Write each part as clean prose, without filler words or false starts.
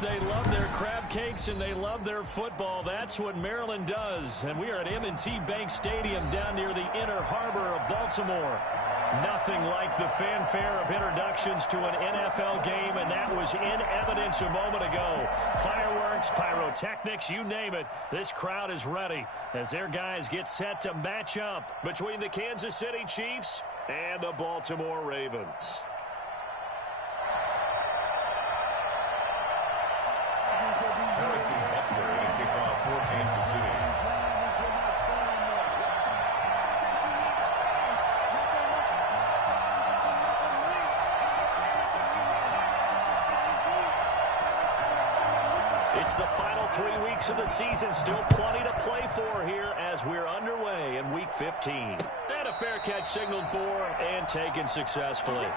They love their crab cakes and they love their football. That's what Maryland does. And we are at M&T Bank Stadium down near the Inner Harbor of Baltimore. Nothing like the fanfare of introductions to an NFL game, and that was in evidence a moment ago. Fireworks, pyrotechnics, you name it. This crowd is ready as their guys get set to match up between the Kansas City Chiefs and the Baltimore Ravens. It's the final 3 weeks of the season. Still plenty to play for here as we're underway in Week 15. And a fair catch signaled for and taken successfully.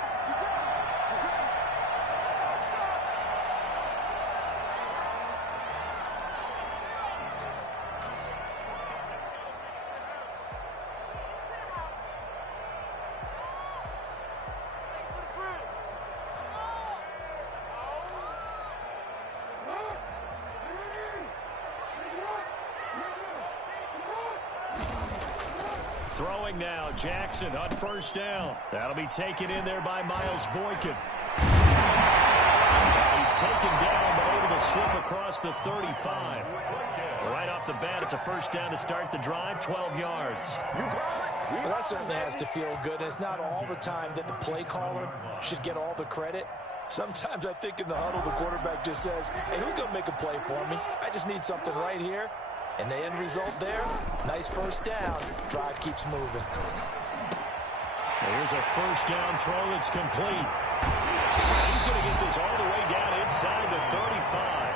Throwing now, Jackson on first down. That'll be taken in there by Miles Boykin. He's taken down, but able to slip across the 35. Right off the bat, it's a first down to start the drive, 12 yards. Well, that certainly has to feel good. And it's not all the time that the play caller should get all the credit. Sometimes I think in the huddle, the quarterback just says, hey, who's going to make a play for me? I just need something right here. And the end result there, nice first down. Drive keeps moving. Here's a first down throw that's complete. He's going to get this all the way down inside the 35.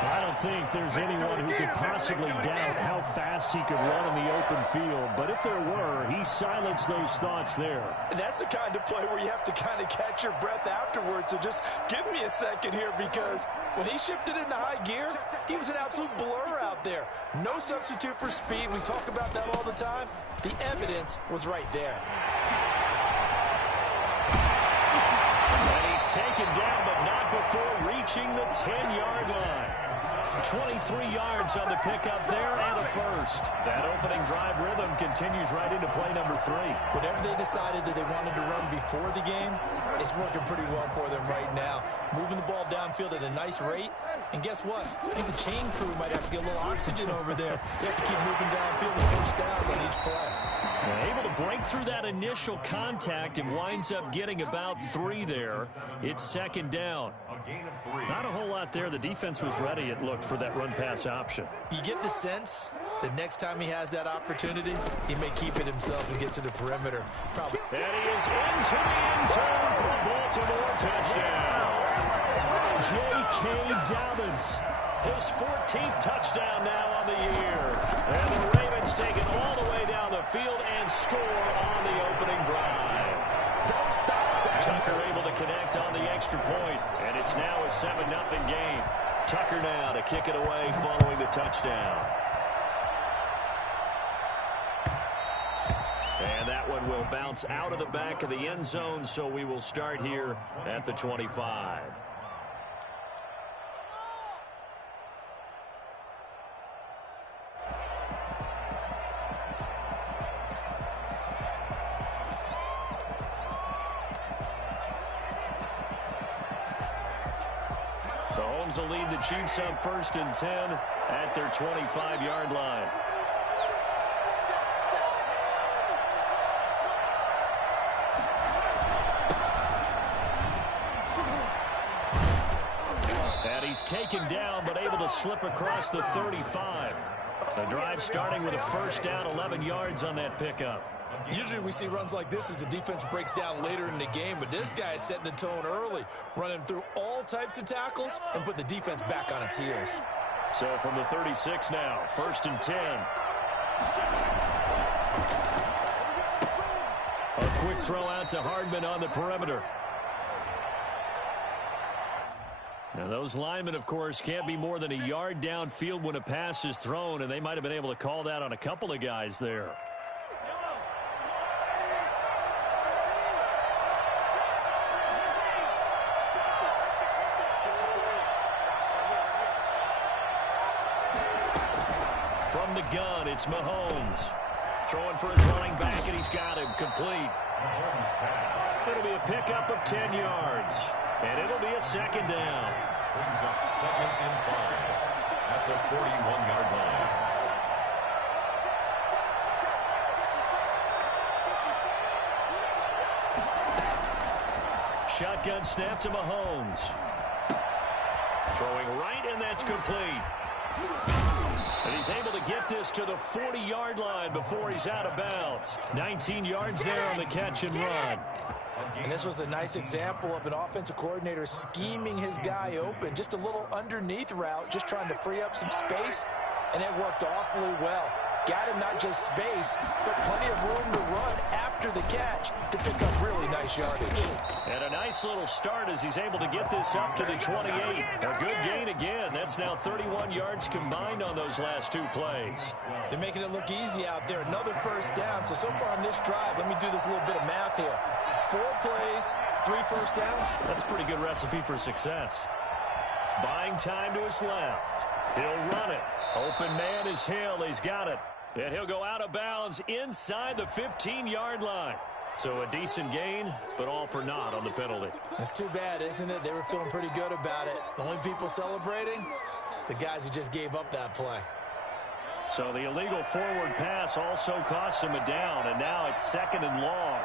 I don't think there's anyone who could possibly doubt how fast he could run in the open field. But if there were, he silenced those thoughts there. And that's the kind of play where you have to kind of catch your breath afterwards. So just give me a second here, because when he shifted into high gear, he was an absolute blur out there. No substitute for speed. We talk about that all the time. The evidence was right there. And he's taken down, but not before reaching the 10-yard line. 23 yards on the pickup there and a first. That opening drive rhythm continues right into play number 3. Whatever they decided that they wanted to run before the game, it's working pretty well for them right now. Moving the ball downfield at a nice rate. And guess what? I think the chain crew might have to get a little oxygen over there. They have to keep moving downfield with first downs on each play. Able to break through that initial contact and winds up getting about 3 there. It's second down. Not a whole lot there. The defense was ready, it looked, for that run-pass option. You get the sense that next time he has that opportunity, he may keep it himself and get to the perimeter. Probably. And he is into the end zone for a Baltimore touchdown. J.K. Dobbins, his 14th touchdown now on the year. And the Ravens take it all the way down the field and score on the opening drive. Tucker able to connect on the extra point, and it's now a 7-0 game. Tucker now to kick it away following the touchdown. And that one will bounce out of the back of the end zone, so we will start here at the 25. Mahomes will lead the Chiefs up 1st and 10 at their 25-yard line. And he's taken down, but able to slip across the 35. The drive starting with a first down, 11 yards on that pickup. Usually we see runs like this as the defense breaks down later in the game, but this guy is setting the tone early, running through all types of tackles and put the defense back on its heels. So from the 36 now, 1st and 10. A quick throw out to Hardman on the perimeter. Now those linemen, of course, can't be more than a yard downfield when a pass is thrown, and they might have been able to call that on a couple of guys there. gun, it's Mahomes. Throwing for his running back, and he's got him complete. It'll be a pickup of 10 yards, and it'll be a second down. Brings up 2nd and 5 at the 41-yard line. Shotgun snap to Mahomes. Throwing right, and that's complete. And he's able to get this to the 40-yard line before he's out of bounds. 19 yards there on the catch and run. And this was a nice example of an offensive coordinator scheming his guy open. Just a little underneath route, just trying to free up some space, and it worked awfully well. Got him not just space, but plenty of room to run after the catch to pick up really nice yardage. And a nice little start as he's able to get this up to the 28. A good gain again. That's now 31 yards combined on those last 2 plays. They're making it look easy out there. Another first down. So far on this drive, let me do this little bit of math here. 4 plays, 3 first downs. That's a pretty good recipe for success. Buying time to his left. He'll run it. Open man is Hill. He's got it. And he'll go out of bounds inside the 15-yard line. So a decent gain, but all for naught on the penalty. It's too bad, isn't it? They were feeling pretty good about it. The only people celebrating, the guys who just gave up that play. So the illegal forward pass also costs him a down, and now it's 2nd and long.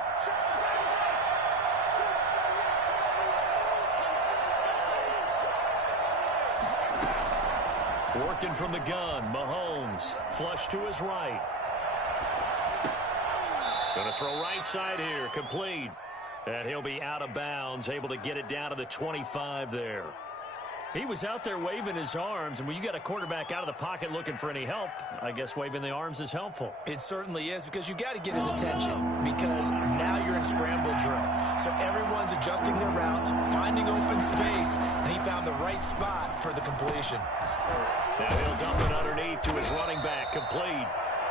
Working from the gun, Mahomes, flush to his right. Going to throw right side here, complete. And he'll be out of bounds, able to get it down to the 25 there. He was out there waving his arms, and when you got a quarterback out of the pocket looking for any help, I guess waving the arms is helpful. It certainly is, because you got to get his attention, because now you're in scramble drill. So everyone's adjusting their routes, finding open space, and he found the right spot for the completion. Now he'll dump it underneath to his running back, complete.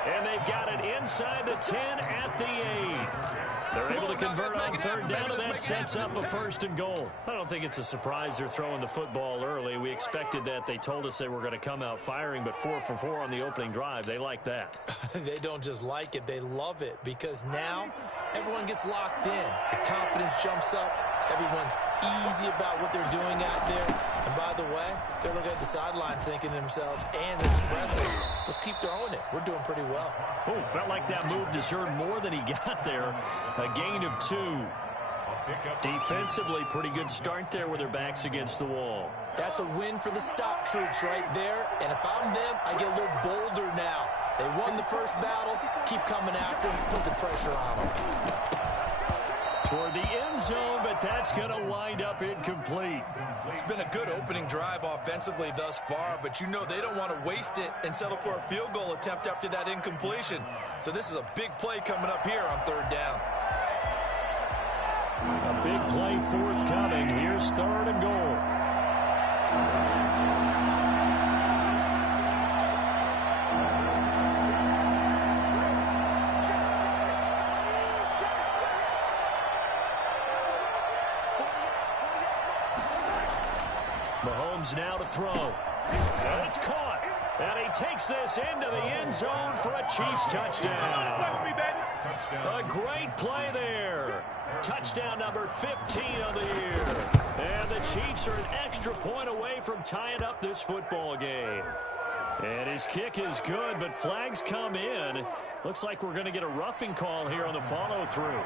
And they've got it inside the 10 at the 8. They're able to convert on 3rd down, and that sets up a 1st and goal. I don't think it's a surprise they're throwing the football early. We expected that. They told us they were going to come out firing, but 4 for 4 on the opening drive. They like that. They don't just like it, they love it, because now everyone gets locked in. The confidence jumps up. Everyone's easy about what they're doing out there. And by the way, they're looking at the sideline thinking to themselves and expressing, let's keep throwing it. We're doing pretty well. Oh, felt like that move deserved more than he got there. A gain of 2. Defensively, pretty good start there with their backs against the wall. That's a win for the stop troops right there. And if I'm them, I get a little bolder now. They won the first battle. Keep coming after them. Put the pressure on them. Toward the end zone, but that's going to wind up incomplete. It's been a good opening drive offensively thus far, but you know they don't want to waste it and settle for a field goal attempt after that incompletion. So this is a big play coming up here on 3rd down. A big play forthcoming. Here's 3rd and goal. Mahomes now to throw. And it's caught. And he takes this into the end zone for a Chiefs touchdown. A great play there. Touchdown number 15 on the year. And the Chiefs are an extra point away from tying up this football game. And his kick is good, but flags come in. Looks like we're going to get a roughing call here on the follow-through.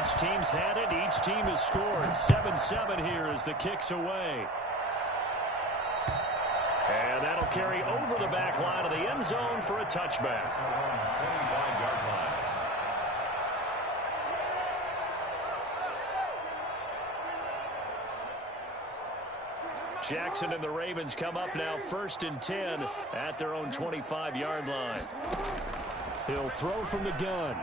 Each team's had it. Each team has scored. 7-7 here as the kick's away. And that'll carry over the back line of the end zone for a touchback. 25-yard line. Jackson and the Ravens come up now 1st and 10 at their own 25-yard line. He'll throw from the gun.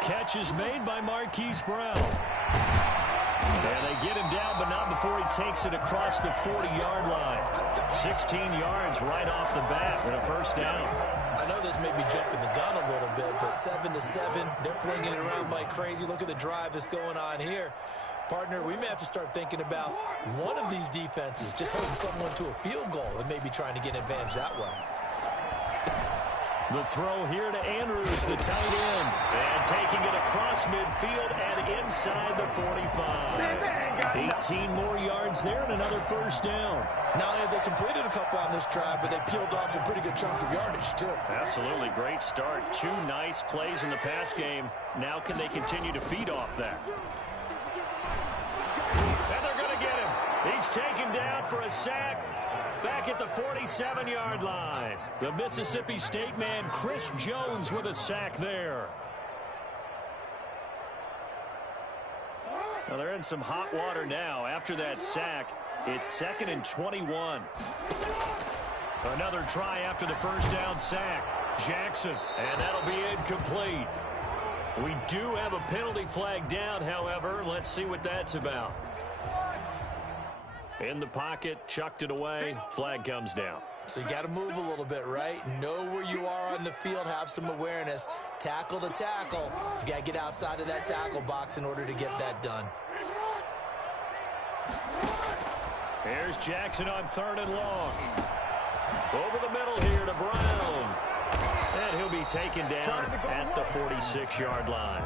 Catch is made by Marquise Brown. And they get him down, but not before he takes it across the 40-yard line. 16 yards right off the bat and a 1st down. I know this may be jumping the gun a little bit, but 7-7, they're flinging it around like crazy. Look at the drive that's going on here. Partner, we may have to start thinking about one of these defenses just holding someone to a field goal and maybe trying to get an advantage that way. The throw here to Andrews, the tight end. And taking it across midfield and inside the 45. 18 more yards there and another first down. Not only have they completed a couple on this drive, but they peeled off some pretty good chunks of yardage, too. Absolutely great start. 2 nice plays in the pass game. Now can they continue to feed off that? And they're going to get him. He's taken down for a sack. Back at the 47-yard line. The Mississippi State man, Chris Jones, with a sack there. Well, they're in some hot water now. After that sack, it's 2nd and 21. Another try after the first down sack. Jackson, and that'll be incomplete. We do have a penalty flag down, however. Let's see what that's about. In the pocket, chucked it away, flag comes down. So you got to move a little bit, right? Know where you are on the field, have some awareness. Tackle to tackle. You got to get outside of that tackle box in order to get that done. Here's Jackson on 3rd and long. Over the middle here to Brown. And he'll be taken down at the 46-yard line.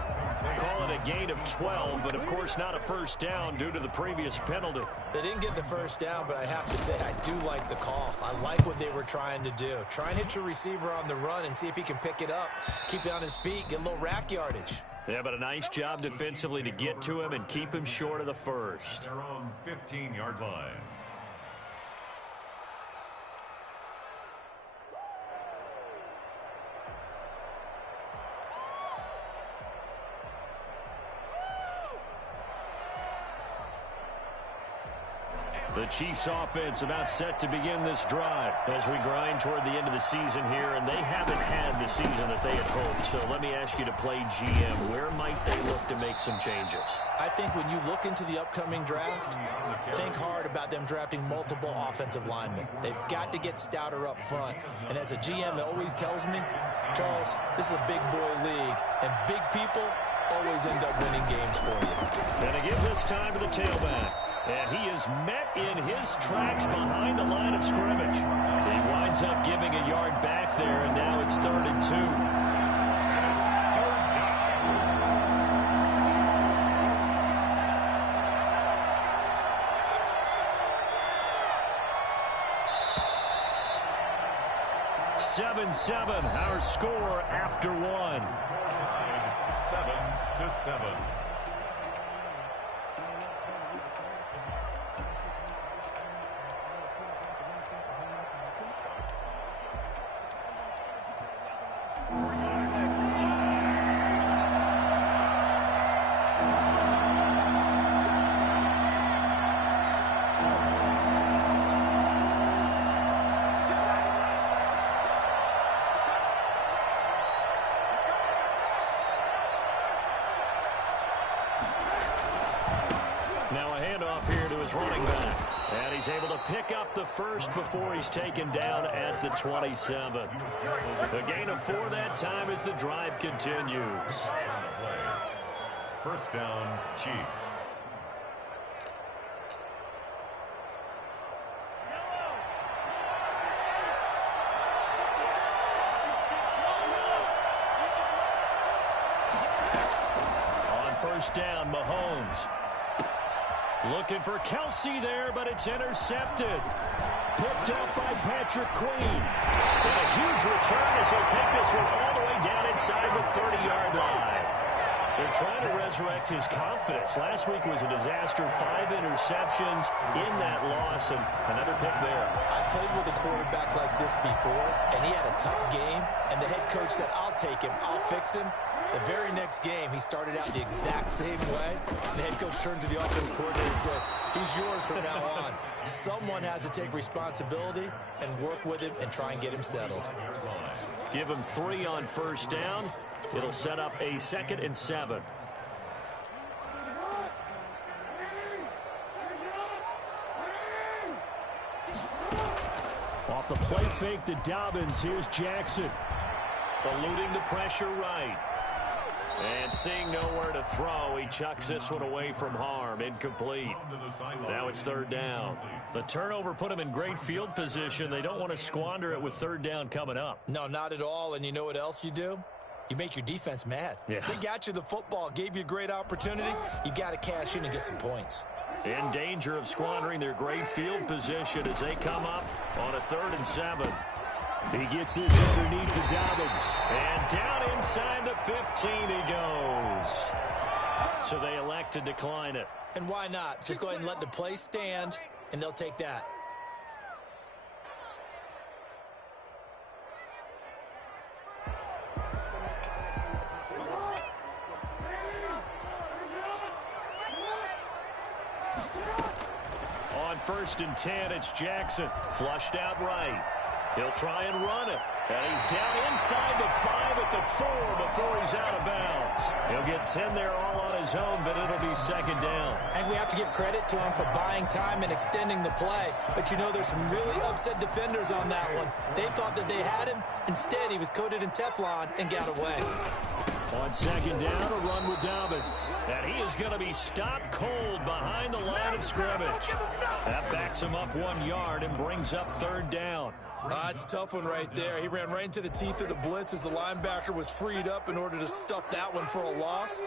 Call it a gain of 12, but of course not a first down due to the previous penalty. They didn't get the first down, but I have to say I do like the call. I like what they were trying to do. Try and hit your receiver on the run and see if he can pick it up, keep it on his feet, get a little rack yardage. Yeah, but a nice job defensively to get to him and keep him short of the first. Their own 15-yard line. The Chiefs offense about set to begin this drive as we grind toward the end of the season here, and they haven't had the season that they had hoped. So let me ask you to play GM. Where might they look to make some changes? I think when you look into the upcoming draft, think hard about them drafting multiple offensive linemen. They've got to get stouter up front. And as a GM that always tells me, Charles, this is a big boy league, and big people always end up winning games for you. And to give this time to the tailback. And he is met in his tracks behind the line of scrimmage. He winds up giving a yard back there, and now it's 3rd and 2. Our score after 1. 7-7. Running back, and he's able to pick up the first before he's taken down at the 27. A gain of 4 that time as the drive continues. First down, Chiefs. On first down, Mahomes. Looking for Kelsey there, but it's intercepted. Picked up by Patrick Queen. And a huge return as he'll take this one all the way down inside the 30-yard line. They're trying to resurrect his confidence. Last week was a disaster. 5 interceptions in that loss, and another pick there. I played with a quarterback like this before, and he had a tough game, and the head coach said, I'll take him, I'll fix him. The very next game, he started out the exact same way. The head coach turned to the offensive coordinator and said, he's yours from now on. Someone has to take responsibility and work with him and try and get him settled. Give him 3 on first down. It'll set up a 2nd and 7. Off the play fake to Dobbins. Here's Jackson. Eluding the pressure right. And seeing nowhere to throw, he chucks this one away from harm. Incomplete. Now it's third down. The turnover put him in great field position. They don't want to squander it with third down coming up. No, not at all. And you know what else you do? You make your defense mad. Yeah. They got you the football, gave you a great opportunity. You got to cash in and get some points. In danger of squandering their great field position as they come up on a 3rd and 7. He gets this underneath to Dobbins. And down inside the 15 he goes. So they elect to decline it. And why not? Just go ahead and let the play stand, and they'll take that. On 1st and 10, it's Jackson. Flushed out right. He'll try and run it. And he's down inside the 5 at the 4 before he's out of bounds. He'll get 10 there all on his own, but it'll be 2nd down. And we have to give credit to him for buying time and extending the play. But you know, there's some really upset defenders on that one. They thought that they had him. Instead, he was coated in Teflon and got away. On 2nd down, a run with Dobbins. And he is going to be stopped cold behind the line of scrimmage. That backs him up 1 yard and brings up 3rd down. It's a tough one right there. He ran right into the teeth of the blitz as the linebacker was freed up in order to stuff that one for a loss.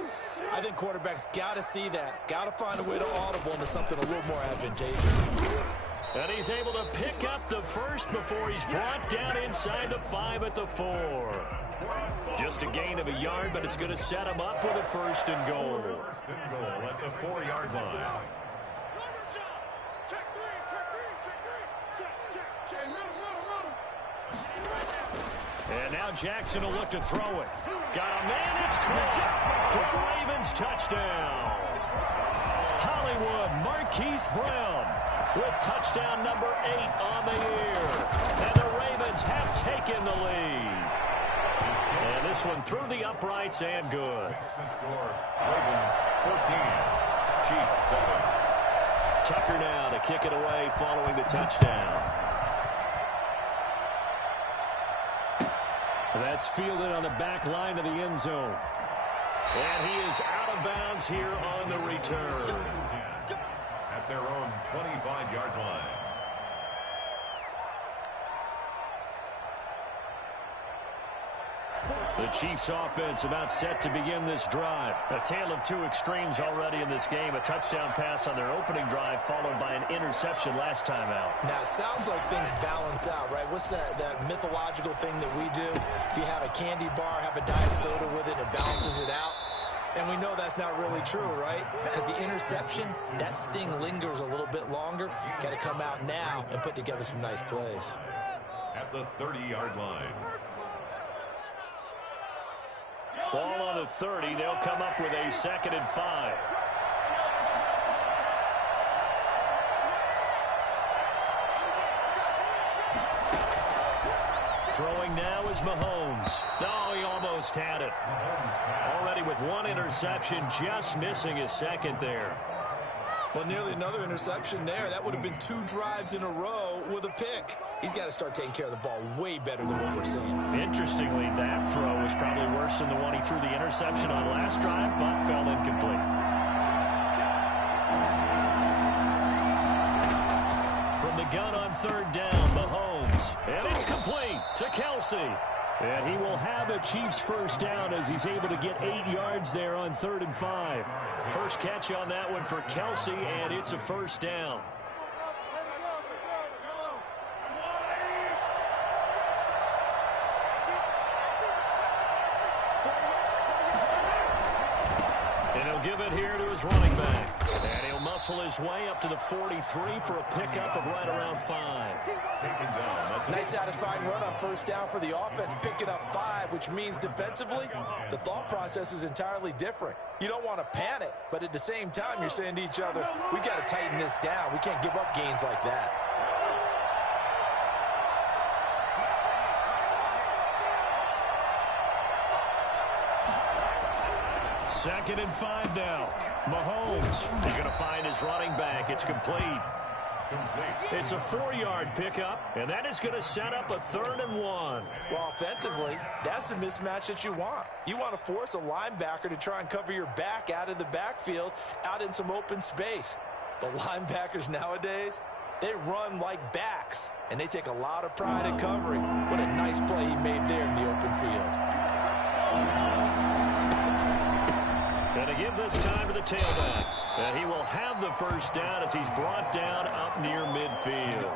I think quarterbacks got to see that. Got to find a way to audible into something a little more advantageous. And he's able to pick up the 1st before he's brought down inside the 5 at the 4. Just a gain of a yard, but it's going to set him up with a 1st and goal. 1st and goal at the 4-yard line. And now Jackson will look to throw it. Got a man, it's caught for the Ravens touchdown. Hollywood Marquise Brown with touchdown number 8 on the year. And the Ravens have taken the lead. And this one through the uprights and good. The score, Ravens 14, Chiefs 7. Tucker now to kick it away following the touchdown. That's fielded on the back line of the end zone. And he is out of bounds here on the return. At their own 25-yard line. The Chiefs offense about set to begin this drive. A tale of two extremes already in this game. A touchdown pass on their opening drive followed by an interception last time out. Now, it sounds like things balance out, right? What's that mythological thing that we do? If you have a candy bar, have a diet soda with it, it balances it out. And we know that's not really true, right? Because the interception, that sting lingers a little bit longer. Got to come out now and put together some nice plays. At the 30-yard line. Ball on the 30. They'll come up with a 2nd and 5. Throwing now is Mahomes. Oh, he almost had it. Already with one interception, just missing his 2nd there. Well, nearly another interception there. That would have been 2 drives in a row with a pick. He's got to start taking care of the ball way better than what we're seeing. Interestingly, that throw was probably worse than the one he threw the interception on last drive, but fell incomplete. From the gun on 3rd down, Mahomes. And it's complete to Kelsey. And he will have a Chiefs first down as he's able to get 8 yards there on 3rd and 5. First catch on that one for Kelsey, and it's a first down. And he'll give it here to his running back. And he'll muscle his way up to the 43 for a pickup of right around 5. Nice satisfying run on first down for the offense, picking up 5, which means defensively, the thought process is entirely different. You don't want to panic, but at the same time, you're saying to each other, we got to tighten this down. We can't give up gains like that. Second and 5 now. Mahomes, he's going to find his running back. It's complete. complete. It's a 4-yard pickup, and that is going to set up a 3rd and 1. Well, offensively, that's the mismatch that you want. You want to force a linebacker to try and cover your back out of the backfield, out in some open space. The linebackers nowadays, they run like backs, and they take a lot of pride in covering. What a nice play he made there in the open field. Going to give this time to the tailback. And he will have the first down as he's brought down up near midfield.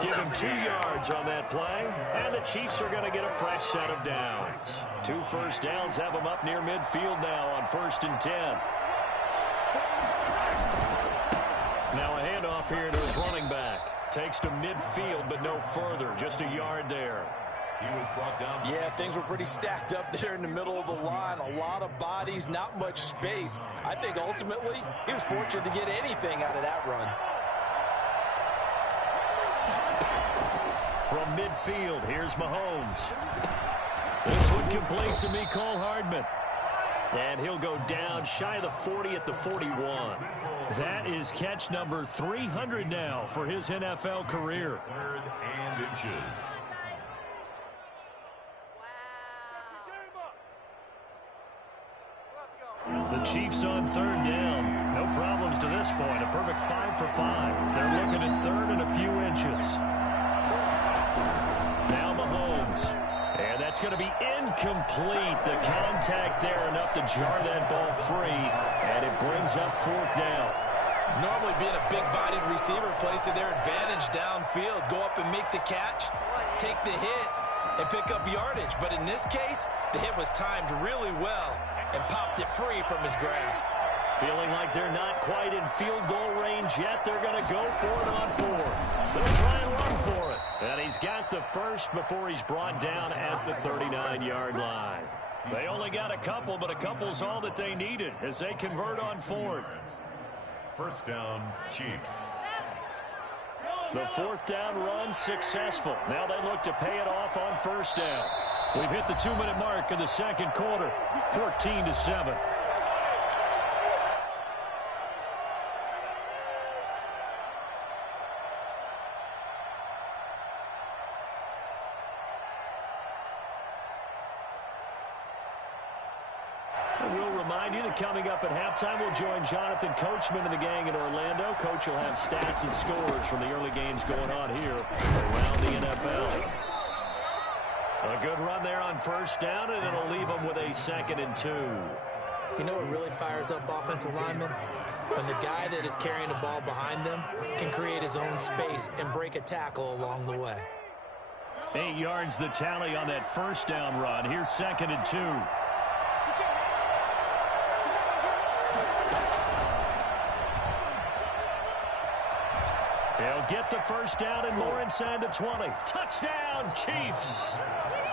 Give him 2 yards on that play, and the Chiefs are going to get a fresh set of downs. 2 first downs have them up near midfield now on 1st and 10. Now a handoff here to his running back. Takes to midfield, but no further. Just a yard there. He was brought down. Yeah, things were pretty stacked up there in the middle of the line. A lot of bodies, not much space. I think ultimately he was fortunate to get anything out of that run. From midfield, here's Mahomes. This one complete to Mecole Hardman. And he'll go down shy of the 40 at the 41. That is catch number 300 now for his NFL career. 3rd and inches. The Chiefs on 3rd down. No problems to this point. A perfect 5 for 5. They're looking at 3rd and a few inches. Now Mahomes. And that's going to be incomplete. The contact there enough to jar that ball free. And it brings up 4th down. Normally being a big-bodied receiver plays to their advantage downfield. Go up and make the catch, take the hit, and pick up yardage. But in this case, the hit was timed really well and popped it free from his grasp. Feeling like they're not quite in field goal range yet. They're going to go for it on 4th. They'll try and run for it. And he's got the first before he's brought down at the 39-yard line. They only got a couple, but a couple's all that they needed as they convert on 4th. 1st down, Chiefs. The 4th down run successful. Now they look to pay it off on 1st down. We've hit the 2-minute mark in the 2nd quarter. 14-7. We'll remind you that coming up at halftime, we'll join Jonathan Coachman and the gang in Orlando. Coach will have stats and scores from the early games going on here around the NFL. A good run there on 1st down, and it'll leave them with a 2nd and 2. You know what really fires up offensive linemen? When the guy that is carrying the ball behind them can create his own space and break a tackle along the way. 8 yards the tally on that 1st down run. Here's 2nd and 2. He'll get the first down and more inside the 20. Touchdown, Chiefs!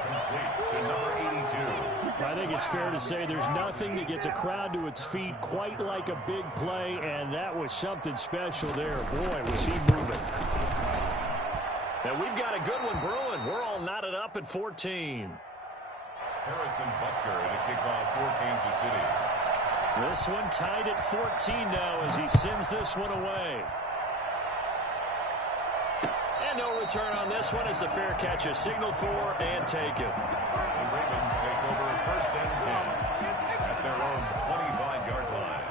Complete to number 82. I think it's fair to say there's nothing that gets a crowd to its feet quite like a big play, and that was something special there. Boy, was he moving. And we've got a good one brewing. We're all knotted up at 14. Harrison Butker in a kickoff for Kansas City. This one tied at 14 now as he sends this one away. And no return on this one as the fair catch is signaled for and taken. The Ravens take over 1st and 10 at their own 25-yard line.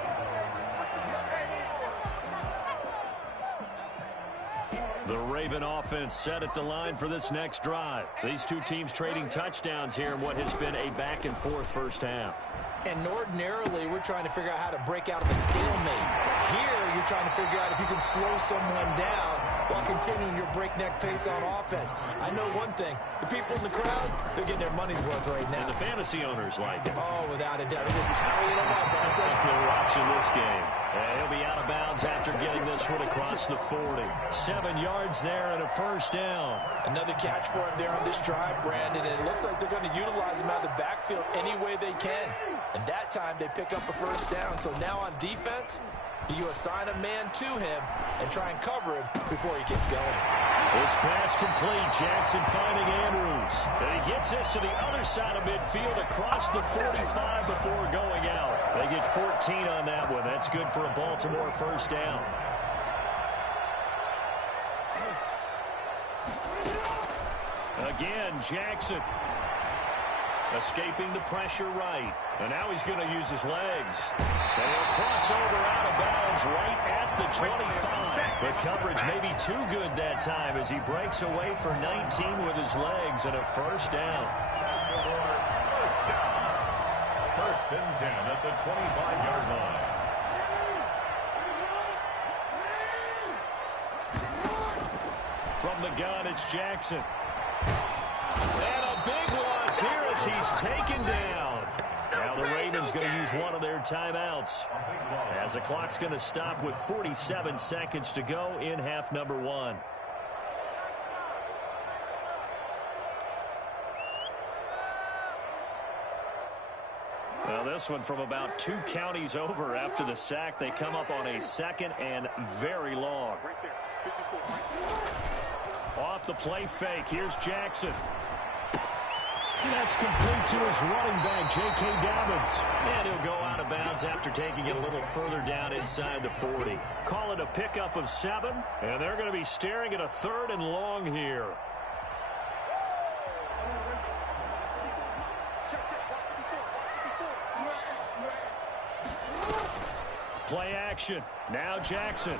The Raven offense set at the line for this next drive. These two teams trading touchdowns here in what has been a back-and-forth first half. And ordinarily, we're trying to figure out how to break out of a stalemate. Here, you're trying to figure out if you can slow someone down while continuing your breakneck pace on offense. I know one thing. The people in the crowd, they're getting their money's worth right now. And the fantasy owners like it. Oh, without a doubt. They're just tallying them up, aren't they? They're watching this game. And he'll be out of bounds after getting this one across the 40. 7 yards there and a first down. Another catch for him there on this drive, Brandon. And it looks like they're going to utilize him out of the backfield any way they can. And that time they pick up a first down. So now on defense, do you assign a man to him and try and cover him before he gets going? This pass complete. Jackson finding Andrews. And he gets this to the other side of midfield across the 45 before going out. They get 14 on that one. That's good for a Baltimore first down. again, Jackson. Escaping the pressure right. And now he's going to use his legs. And he'll cross over out of bounds right at the 25. The coverage may be too good that time as he breaks away for 19 with his legs and a first down. First and 10 at the 25-yard line. From the gun, it's Jackson. And a big loss here as he's taken down. Now the Ravens going to use one of their timeouts as the clock's going to stop with 47 seconds to go in half number one. Well, this one from about 2 counties over after the sack. They come up on a second and very long. Off the play fake. Here's Jackson. That's complete to his running back, J.K. Dobbins. And he'll go out of bounds after taking it a little further down inside the 40. Call it a pickup of 7, and they're going to be staring at a 3rd and long here. Play action. Now Jackson.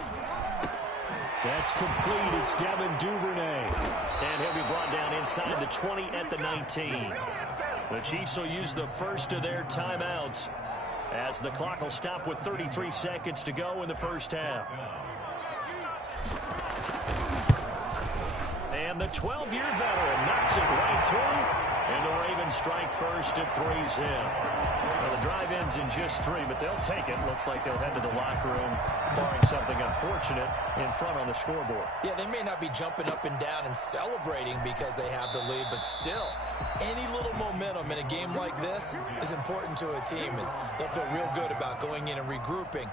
That's complete. It's Devin Duvernay. And he'll be brought down inside the 20 at the 19. The Chiefs will use the first of their timeouts as the clock will stop with 33 seconds to go in the first half. And the 12-year veteran knocks it right through. And the Ravens strike first at 3-zip. Well, the drive ends in just 3, but they'll take it. Looks like they'll head to the locker room, barring something unfortunate, in front on the scoreboard. Yeah, they may not be jumping up and down and celebrating because they have the lead, but still, any little momentum in a game like this is important to a team, and they'll feel real good about going in and regrouping,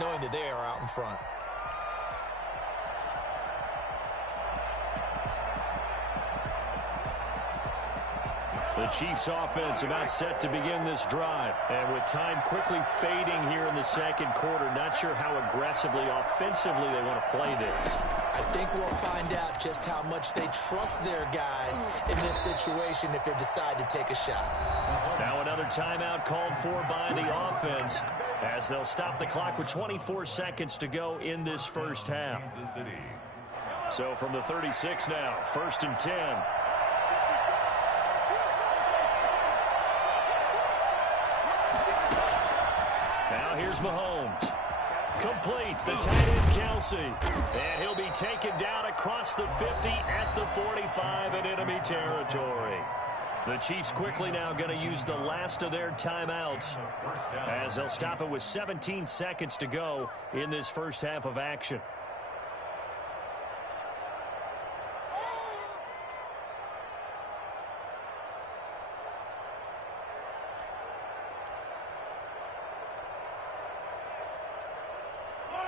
knowing that they are out in front. The Chiefs offense about set to begin this drive. And with time quickly fading here in the second quarter, not sure how aggressively, offensively they want to play this. I think we'll find out just how much they trust their guys in this situation if they decide to take a shot. Now another timeout called for by the offense as they'll stop the clock with 24 seconds to go in this first half. So from the 36 now, 1st and 10. Now here's Mahomes. Complete. The tight end, Kelsey. And he'll be taken down across the 50 at the 45 in enemy territory. The Chiefs quickly now going to use the last of their timeouts as they'll stop it with 17 seconds to go in this first half of action.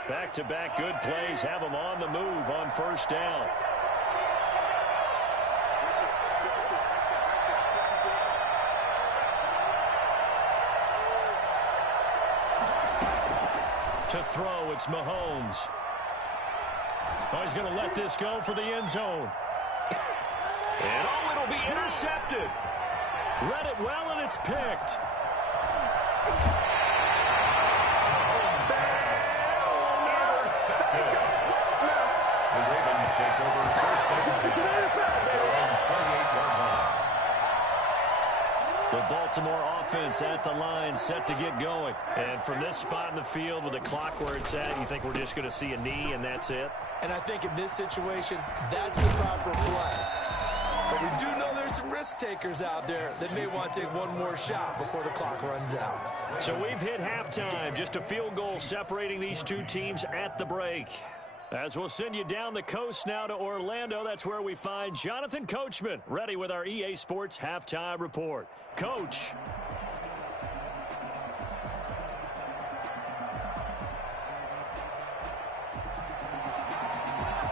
Back-to-back good plays have them on the move on first down. To throw, it's Mahomes. Oh, he's going to let this go for the end zone. And oh, it'll be intercepted. Read it well, and it's picked. The Ravens take over first and 10. The Baltimore offense at the line, set to get going. And from this spot in the field with the clock where it's at, you think we're just going to see a knee and that's it? And I think in this situation, that's the proper play. But we do know there's some risk takers out there that may want to take one more shot before the clock runs out. So we've hit halftime. Just a field goal separating these two teams at the break. As we'll send you down the coast now to Orlando, that's where we find Jonathan Coachman, ready with our EA Sports Halftime Report. Coach.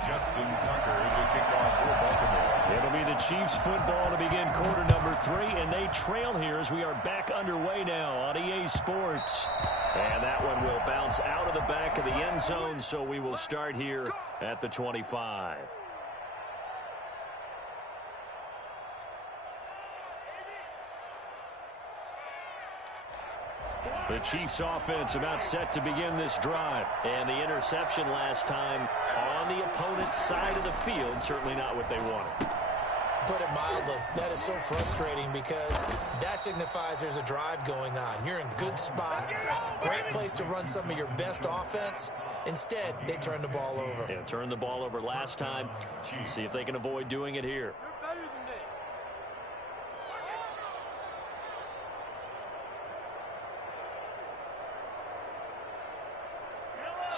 Justin Tucker is the kickoff for Baltimore. It'll be the Chiefs football to begin quarter number 3, and they trail here as we are back underway now on EA Sports. And that one will bounce out of the back of the end zone, so we will start here at the 25. The Chiefs offense about set to begin this drive. And the interception last time on the opponent's side of the field, certainly not what they wanted. Put it mildly, that is so frustrating because that signifies there's a drive going on. You're in good spot, great place to run some of your best offense. Instead, they turn the ball over. Yeah, turned the ball over last time. See if they can avoid doing it here.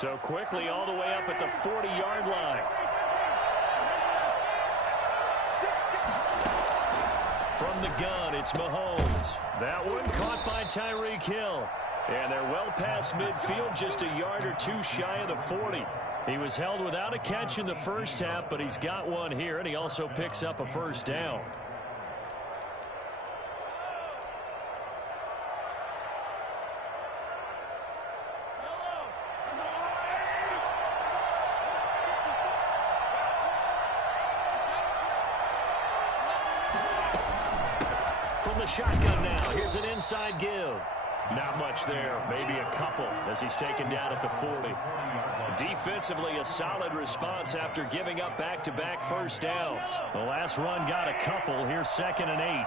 So quickly all the way up at the 40-yard line. From the gun, it's Mahomes. That one caught by Tyreek Hill. And they're well past midfield, just a yard or two shy of the 40. He was held without a catch in the first half, but he's got one here, and he also picks up a first down. From the shotgun now, here's an inside give. Not much there, maybe a couple as he's taken down at the 40. Defensively, a solid response after giving up back-to-back first downs. The last run got a couple. Here's 2nd and 8.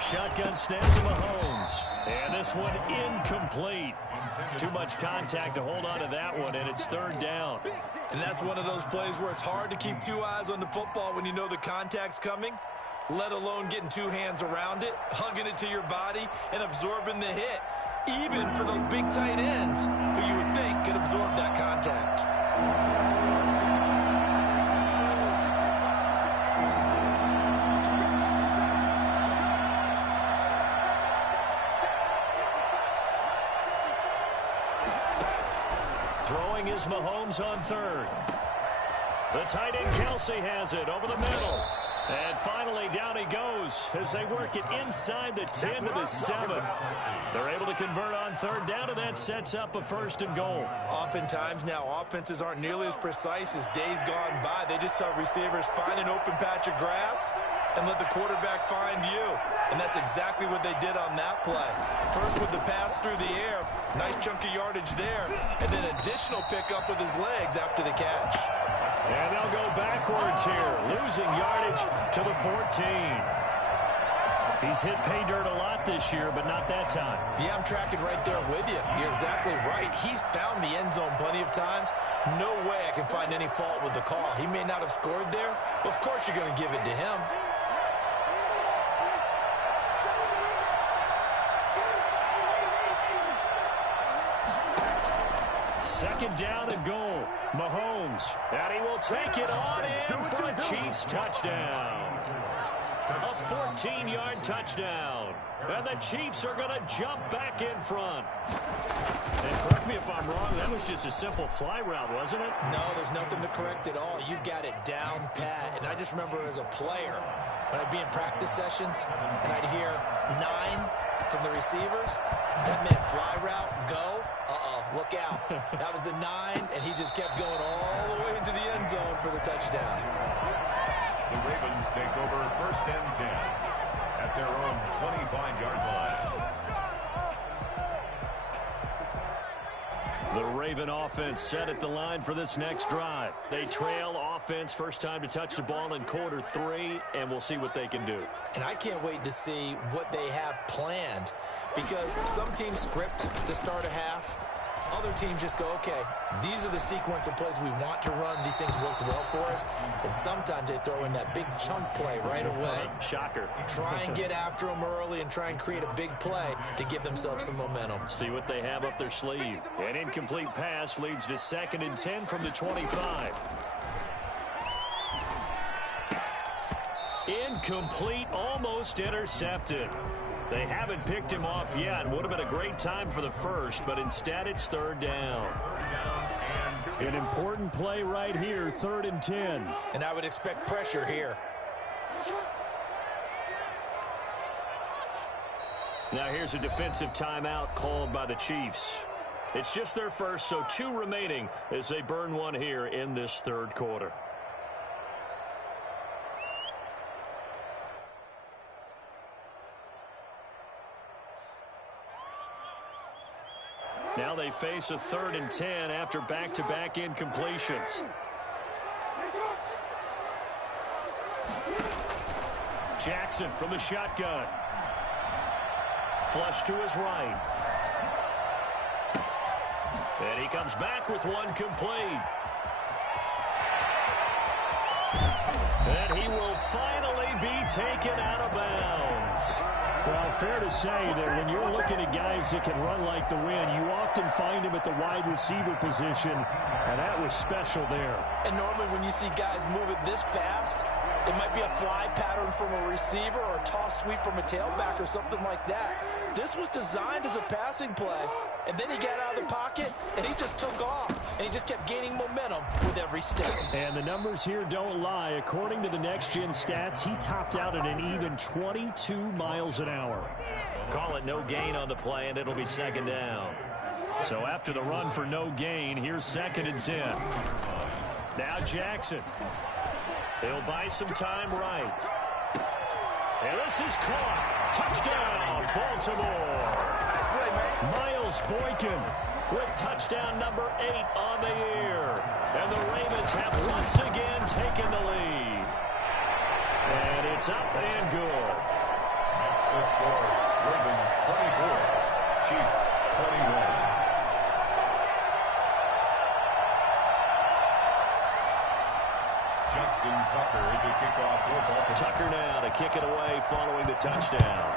Shotgun snap to Mahomes. And this one incomplete. Too much contact to hold on to that one, and it's 3rd down. And that's one of those plays where it's hard to keep two eyes on the football when you know the contact's coming, let alone getting two hands around it, hugging it to your body, and absorbing the hit, even for those big tight ends who you would think could absorb that contact. Throwing is Mahomes on 3rd. The tight end Kelsey has it over the middle. And finally down he goes as they work it inside the 10 to the 7. They're able to convert on 3rd down, and that sets up a 1st and goal. Oftentimes now offenses aren't nearly as precise as days gone by. They just saw receivers find an open patch of grass and let the quarterback find you. And that's exactly what they did on that play. First with the pass through the air, nice chunk of yardage there, and then additional pickup with his legs after the catch. And they'll go backwards here, losing yardage to the 14. He's hit pay dirt a lot this year, but not that time. Yeah, I'm tracking right there with you. You're exactly right. He's found the end zone plenty of times. No way I can find any fault with the call. He may not have scored there, but of course you're going to give it to him. Second down and goal. Mahomes. And he will take it on in for a Chiefs touchdown. A 14-yard touchdown. And the Chiefs are going to jump back in front. And correct me if I'm wrong, that was just a simple fly route, wasn't it? No, there's nothing to correct at all. You've got it down pat. And I just remember as a player, when I'd be in practice sessions and I'd hear 9 from the receivers, that meant fly route, go. Look out. That was the 9, and he just kept going all the way into the end zone for the touchdown. The Ravens take over 1st and 10 at their own 25-yard line. The Raven offense set at the line for this next drive. They trail offense, first time to touch the ball in quarter 3, and we'll see what they can do. And I can't wait to see what they have planned, because some teams script to start a half. Other teams just go, okay, these are the sequence of plays we want to run. These things worked well for us. And sometimes they throw in that big chunk play right away. Shocker. Try and get after them early and try and create a big play to give themselves some momentum. See what they have up their sleeve. An incomplete pass leads to 2nd and 10 from the 25. Incomplete, almost intercepted. They haven't picked him off yet. Would have been a great time for the first, but instead it's 3rd down. An important play right here, 3rd and 10. And I would expect pressure here. Now here's a defensive timeout called by the Chiefs. It's just their first, so 2 remaining as they burn one here in this third quarter. Now they face a 3rd and 10 after back-to-back incompletions. Jackson from the shotgun. Flush to his right. And he comes back with one complete. And he will finally be taken out of bounds. Well, fair to say that when you're looking at guys that can run like the wind, you often find them at the wide receiver position, and that was special there. And normally when you see guys move it this fast, it might be a fly pattern from a receiver or a toss sweep from a tailback or something like that. This was designed as a passing play, and then he got out of the pocket, and he just took off, and he just kept gaining momentum with every step. And the numbers here don't lie. According to the next-gen stats, he topped out at an even 22 miles an hour. Call it no gain on the play, and it'll be 2nd down. So after the run for no gain, here's 2nd and 10. Now Jackson. He'll buy some time right. And this is caught. Touchdown, Baltimore. Miles Boykin with touchdown number 8 on the year. And the Ravens have once again taken the lead. And it's up and good. That's the score. Ravens 24, Chiefs 21. Justin Tucker to kick off for Baltimore. Tucker now to kick it away following the touchdown.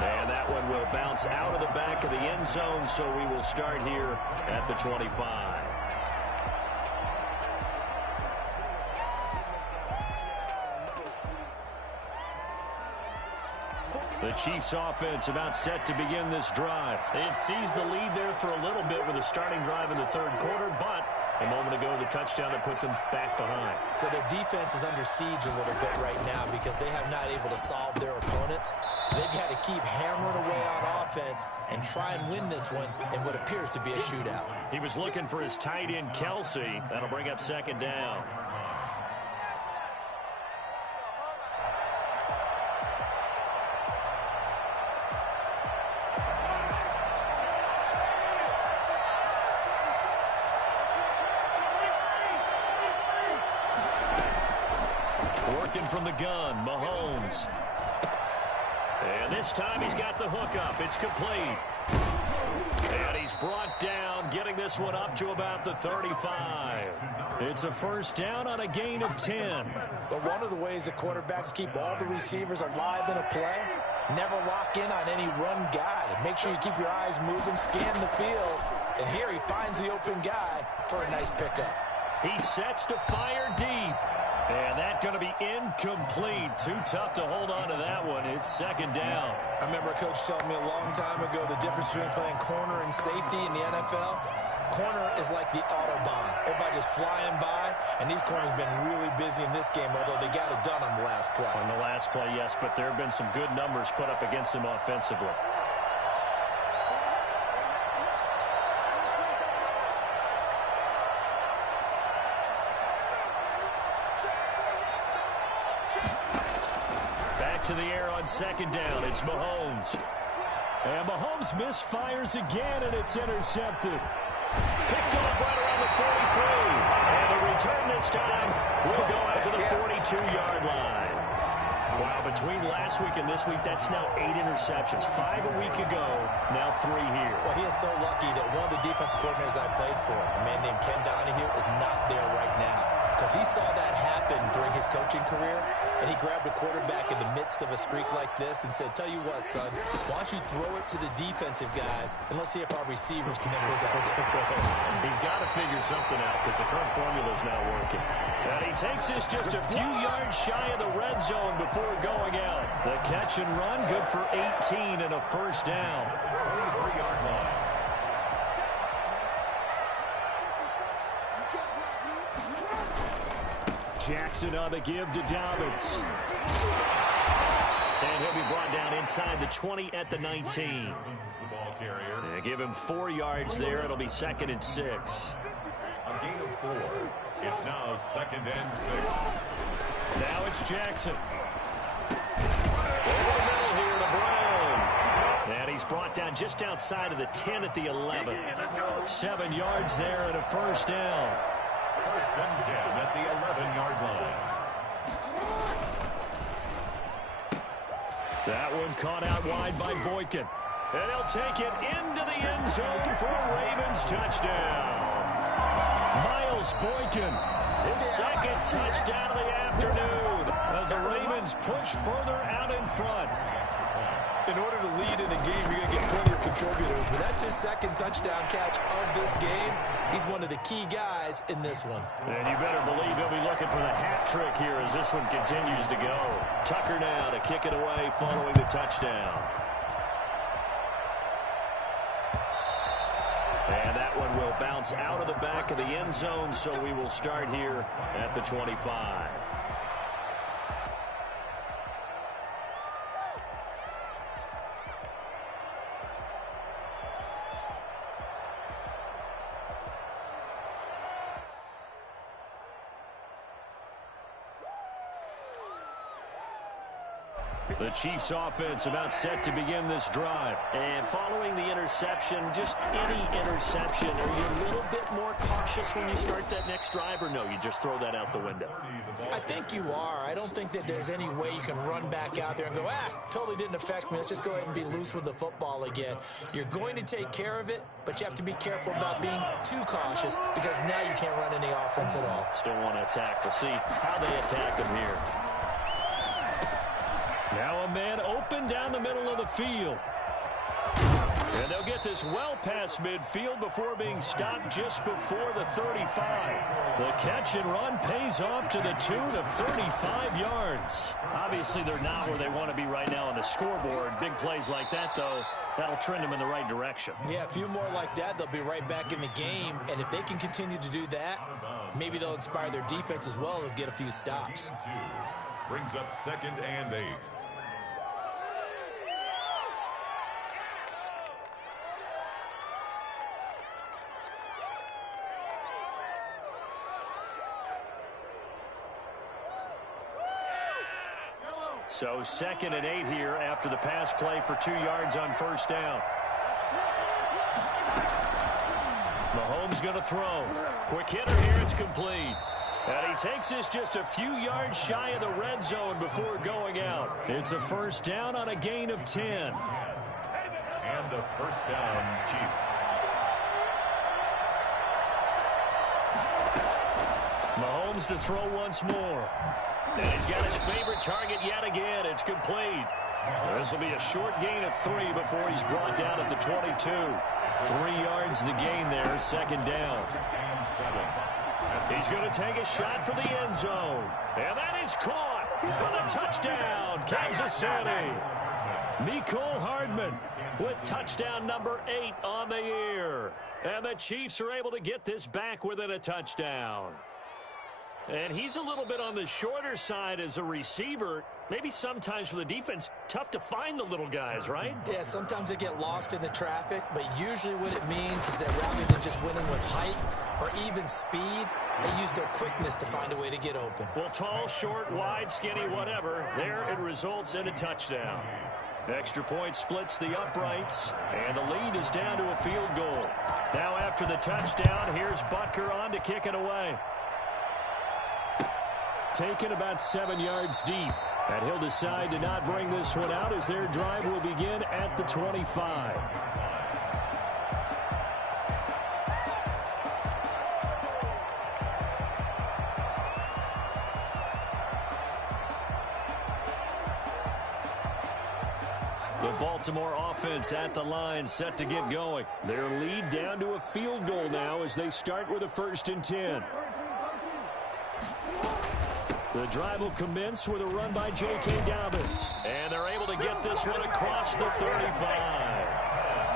And that one will bounce out of the back of the end zone, so we will start here at the 25. The Chiefs offense about set to begin this drive. They had seized the lead there for a little bit with a starting drive in the 3rd quarter, but a moment ago the touchdown that puts them back behind. So their defense is under siege a little bit right now because they have not able to solve their opponents. So they've got to keep hammering away on offense and try and win this one in what appears to be a shootout. He was looking for his tight end, Kelsey. That'll bring up 2nd down. From the gun, Mahomes. And this time he's got the hook up. It's complete. And he's brought down, getting this one up to about the 35. It's a 1st down on a gain of 10. But one of the ways that quarterbacks keep all the receivers alive in a play, never lock in on any run guy. Make sure you keep your eyes moving, scan the field. And here he finds the open guy for a nice pickup. He sets to fire deep. And that's going to be incomplete. Too tough to hold on to that one. It's 2nd down. I remember a coach telling me a long time ago the difference between playing corner and safety in the NFL. Corner is like the Autobahn. Everybody just flying by, and these corners have been really busy in this game, although they got it done on the last play. On the last play, yes, but there have been some good numbers put up against them offensively. To the air on 2nd down. It's Mahomes. And Mahomes misfires again, and it's intercepted. Picked off right around the 43. And the return this time will go out to the 42-yard line. Wow, between last week and this week, that's now 8 interceptions. 5 a week ago, now 3 here. Well, he is so lucky that one of the defense coordinators I played for, a man named Ken Donahue, is not there right now. Because he saw that happen during his coaching career, and he grabbed a quarterback in the midst of a streak like this and said, tell you what, son, why don't you throw it to the defensive guys, and let's see if our receivers can intercept it. He's got to figure something out because the current formula is not working. And he takes this just a few yards shy of the red zone before going out. The catch and run, good for 18 and a 1st down. 43-yard line. Jackson on the give to Dobbins. And he'll be brought down inside the 20 at the 19. They give him 4 yards there. It'll be 2nd and 6. A gain of 4. It's now 2nd and 6. Now it's Jackson. Over the middle here to Brown. And he's brought down just outside of the 10 at the 11. 7 yards there and a first down. 1st and 10 at the 11-yard line. That one caught out wide by Boykin. And he'll take it into the end zone for a Ravens touchdown. Miles Boykin, his 2nd touchdown of the afternoon as the Ravens push further out in front. In order to lead in a game, you're going to get plenty of contributors, but that's his 2nd touchdown catch of this game. He's one of the key guys in this one. And you better believe he'll be looking for the hat trick here as this one continues to go. Tucker now to kick it away following the touchdown. And that one will bounce out of the back of the end zone, so we will start here at the 25. The Chiefs offense about set to begin this drive. And following the interception, just any interception, are you a little bit more cautious when you start that next drive, or no, you just throw that out the window? I think you are. I don't think that there's any way you can run back out there and go, totally didn't affect me. Let's just go ahead and be loose with the football again. You're going to take care of it, but you have to be careful about being too cautious because now you can't run any offense at all. Still want to attack. We'll see how they attack them here. Now a man open down the middle of the field. And they'll get this well past midfield before being stopped just before the 35. The catch and run pays off to the tune of 35 yards. Obviously, they're not where they want to be right now on the scoreboard. Big plays like that, though, that'll trend them in the right direction. Yeah, a few more like that, they'll be right back in the game. And if they can continue to do that, maybe they'll inspire their defense as well. They'll get a few stops. Brings up 2nd and 8. So 2nd and 8 here after the pass play for 2 yards on first down. Mahomes going to throw. Quick hitter here, it's complete. And he takes this just a few yards shy of the red zone before going out. It's a first down on a gain of 10. And a first down, Chiefs. Mahomes to throw once more. And he's got his favorite target yet again. It's complete. This will be a short gain of 3 before he's brought down at the 22. 3 yards the gain there, 2nd down. He's going to take a shot for the end zone. And that is caught for the touchdown, Kansas City. Mecole Hardman with touchdown number 8 on the year. And the Chiefs are able to get this back within a touchdown. And he's a little bit on the shorter side as a receiver. Maybe sometimes for the defense, tough to find the little guys, right? Yeah, sometimes they get lost in the traffic, but usually what it means is that rather than just winning with height or even speed, they use their quickness to find a way to get open. Well, tall, short, wide, skinny, whatever, there it results in a touchdown. Extra point splits the uprights, and the lead is down to a field goal. Now after the touchdown, here's Butker on to kick it away. Taken about 7 yards deep. And he'll decide to not bring this one out as their drive will begin at the 25. The Baltimore offense at the line set to get going. Their lead down to a field goal now as they start with a 1st and 10. The drive will commence with a run by J.K. Dobbins. And they're able to get this one across the 35.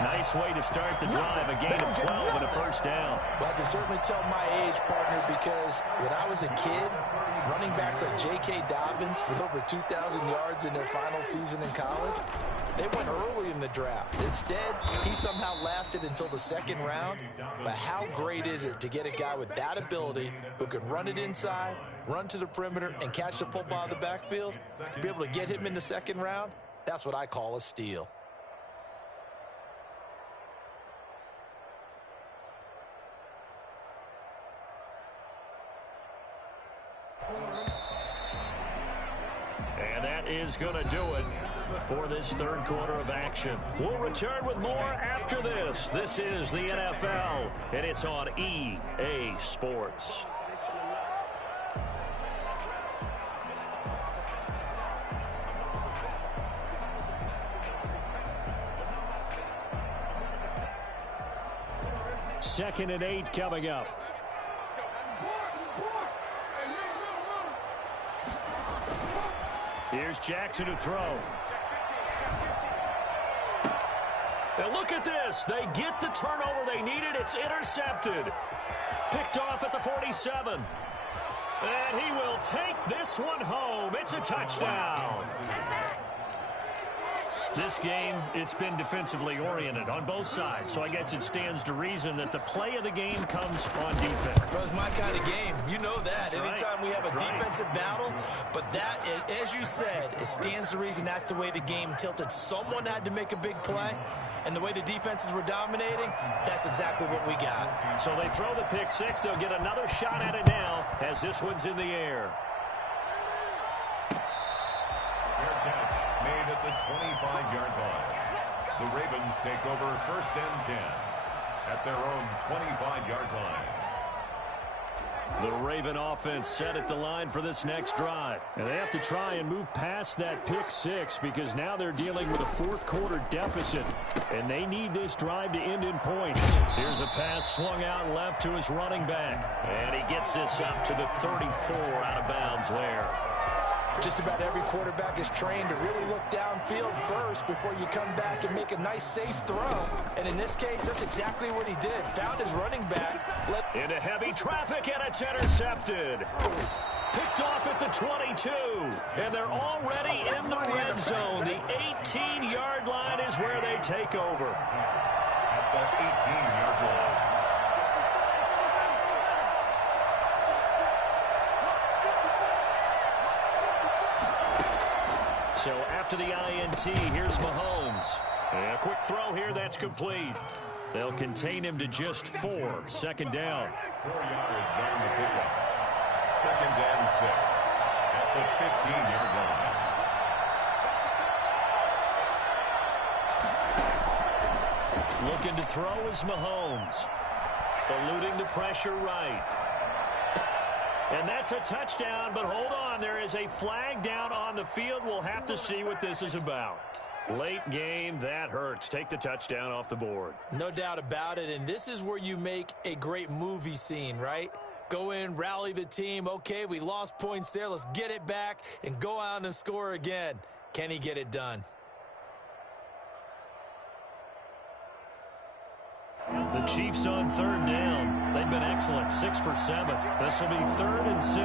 Nice way to start the drive. A gain of 12 and a first down. Well, I can certainly tell my age, partner, because when I was a kid, Running backs like J.K. Dobbins with over 2,000 yards in their final season in college, they went early in the draft. Instead, he somehow lasted until the second round. But how great is it to get a guy with that ability who can run it inside, run to the perimeter, and catch the football in the backfield? To be able to get him in the second round, that's what I call a steal. And that is going to do it for this third quarter of action. We'll return with more after this. This is the NFL, and it's on EA Sports. Second and 8 coming up. Here's Jackson to throw. And look at this. They get the turnover they needed. It's intercepted. Picked off at the 47. And he will take this one home. It's a touchdown. This game, it's been defensively oriented on both sides, so I guess it stands to reason that the play of the game comes on defense. So it's my kind of game. You know that. That's Anytime right. we have a That's defensive battle, but that, as you said, it stands to reason that's the way the game tilted. Someone had to make a big play, and the way the defenses were dominating, that's exactly what we got. So they throw the pick six. They'll get another shot at it now as this one's in the air. Made at the 25-yard line. The Ravens take over first and 10 at their own 25-yard line. The Raven offense set at the line for this next drive. And they have to try and move past that pick six because now they're dealing with a fourth quarter deficit. And they need this drive to end in points. Here's a pass swung out left to his running back. And he gets this up to the 34 out of bounds there. Just about every quarterback is trained to really look downfield first before you come back and make a nice, safe throw. And in this case, that's exactly what he did. Found his running back. Into heavy traffic, and it's intercepted. Picked off at the 22. And they're already in the red zone. The 18-yard line is where they take over. At the 18-yard line. So after the INT, here's Mahomes. And a quick throw here, that's complete. They'll contain him to just 4. Second down. 4 yards on the pickup. Second and 6 at the 15-yard line. Looking to throw is Mahomes. Eluding the pressure right. And that's a touchdown, but hold on. There is a flag down on the field. We'll have to see what this is about. Late game, that hurts. Take the touchdown off the board. No doubt about it, and this is where you make a great movie scene, right? Go in, rally the team. Okay, we lost points there. Let's get it back and go out and score again. Can he get it done? The Chiefs on third down. They've been excellent, 6 for 7. This will be 3rd and 6.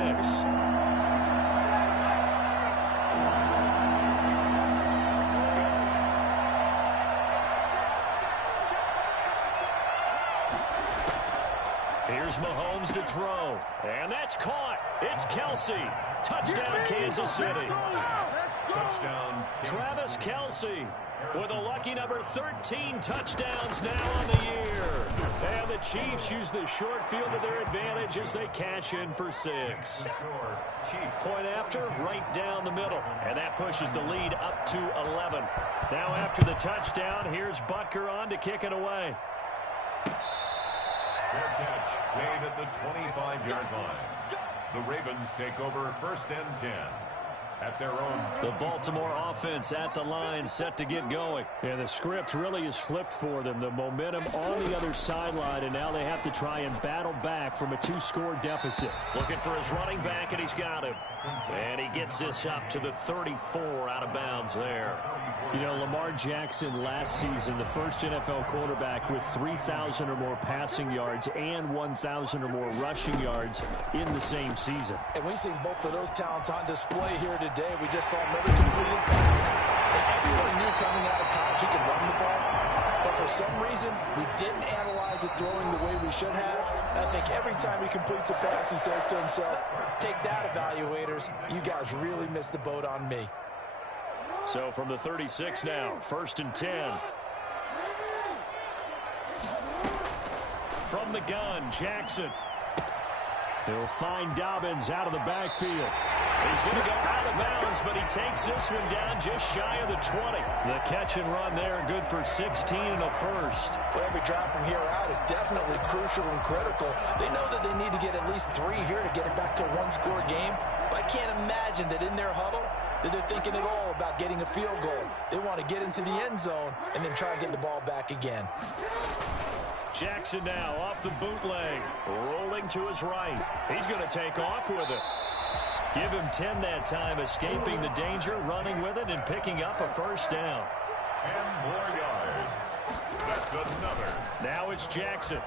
Here's Mahomes to throw. And that's caught. It's Kelsey. Touchdown, Kansas City. Touchdown. Travis Kelsey with a lucky number 13 touchdowns now on the year. And the Chiefs use the short field to their advantage as they cash in for 6. Point after, right down the middle. And that pushes the lead up to 11. Now after the touchdown, here's Butker on to kick it away. Fair catch made at the 25-yard line. The Ravens take over first and 10 at their own. The Baltimore offense at the line, set to get going. Yeah, the script really is flipped for them. The momentum on the other sideline, and now they have to try and battle back from a 2-score deficit. Looking for his running back, and he's got him. And he gets this up to the 34 out of bounds there. You know, Lamar Jackson last season, the first NFL quarterback with 3,000 or more passing yards and 1,000 or more rushing yards in the same season. And we've seen both of those talents on display here today. We just saw another completed pass. And everyone knew coming out of college he could run the ball. But for some reason, we didn't analyze it throwing the way we should have. And I think every time he completes a pass, he says to himself, take that, evaluators. You guys really missed the boat on me. So from the 36 now, 1st and 10. From the gun, Jackson. He'll find Dobbins out of the backfield. He's going to go out of bounds, but he takes this one down just shy of the 20. The catch and run there, good for 16 and a first. Well, every drive from here out is definitely crucial and critical. They know that they need to get at least 3 here to get it back to a one-score game. But I can't imagine that in their huddle that they're thinking at all about getting a field goal. They want to get into the end zone and then try and get the ball back again. Jackson now off the bootleg, rolling to his right. He's going to take off with it. Give him 10 that time, escaping the danger, running with it, and picking up a first down. 10 more yards. That's another. Now it's Jackson.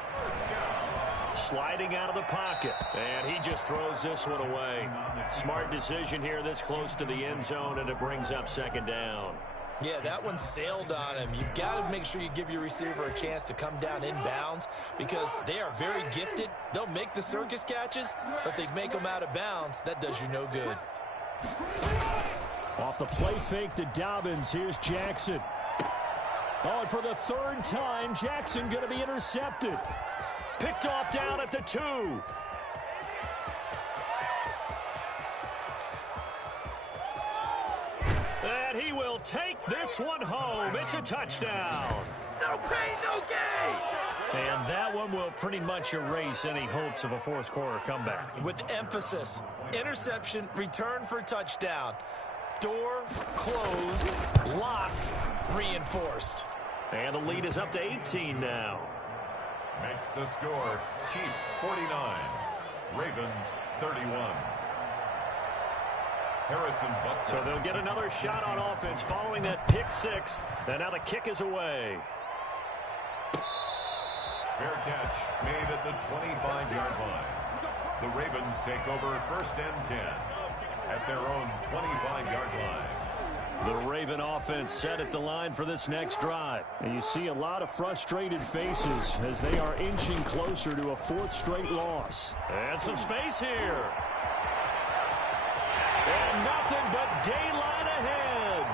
Sliding out of the pocket, and he just throws this one away. Smart decision here this close to the end zone, and it brings up 2nd down. Yeah, that one sailed on him. You've got to make sure you give your receiver a chance to come down inbounds because they are very gifted. They'll make the circus catches, but if they make them out of bounds, that does you no good. Off the play fake to Dobbins, here's Jackson. Oh, and for the 3rd time, Jackson going to be intercepted. Picked off down at the 2. And he will take this one home. It's a touchdown. No pain, no gain. And that one will pretty much erase any hopes of a 4th quarter comeback. With emphasis, interception, return for touchdown. Door closed, locked, reinforced. And the lead is up to 18 now. Makes the score Chiefs 49, Ravens 31. Harrison Butker. So they'll get another shot on offense following that pick 6. And now the kick is away. Fair catch made at the 25-yard line. The Ravens take over 1st and 10 at their own 25-yard line. The Raven offense set at the line for this next drive. And you see a lot of frustrated faces as they are inching closer to a 4th straight loss. And some space here. And nothing but daylight ahead.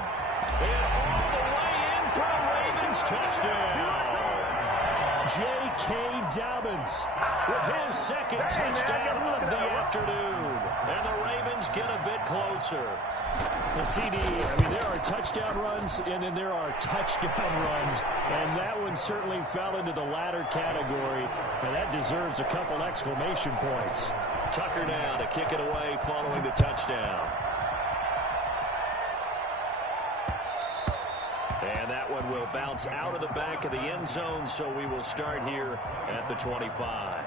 And all the way in for a Ravens touchdown. J.K. Dobbins with his 2nd touchdown of the afternoon. And the Ravens get a bit closer. The CD, I mean, there are touchdown runs, and then there are touchdown runs. And that one certainly fell into the latter category. And that deserves a couple exclamation points. Tucker now to kick it away following the touchdown. And that one will bounce out of the back of the end zone, so we will start here at the 25.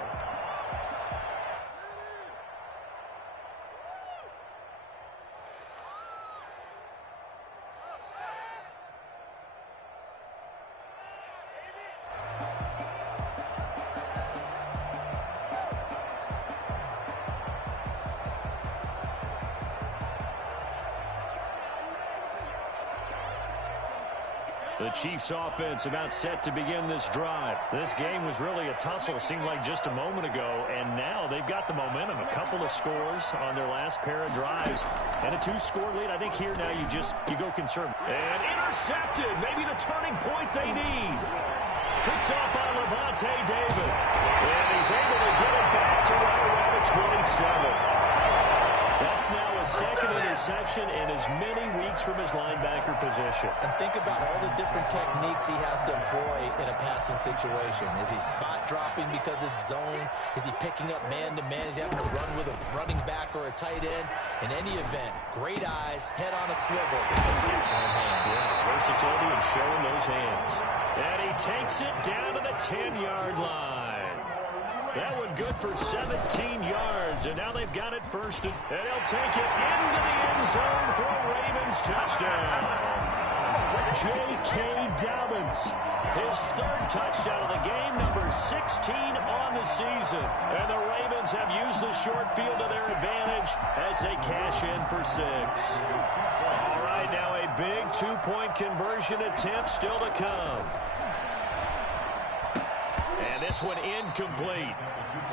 The Chiefs offense about set to begin this drive. This game was really a tussle, seemed like just a moment ago, and now they've got the momentum. A couple of scores on their last pair of drives, and a 2-score lead. I think here now you go conservative. And intercepted, maybe the turning point they need. Picked off by Levante David, and he's able to get it back to right around the 27. That's now a 2nd interception in as many weeks from his linebacker position. And think about all the different techniques he has to employ in a passing situation. Is he spot dropping because it's zone? Is he picking up man-to-man? Is he having to run with a running back or a tight end? In any event, great eyes, head on a swivel, excellent hands. Yeah, versatility and showing those hands. And he takes it down to the 10-yard line. That one good for 17 yards, and now they've got it first, and they'll take it into the end zone for a Ravens touchdown. J.K. Dobbins, his third touchdown of the game, number 16 on the season. And the Ravens have used the short field to their advantage as they cash in for 6. All right, now a big two-point conversion attempt still to come. And this one incomplete.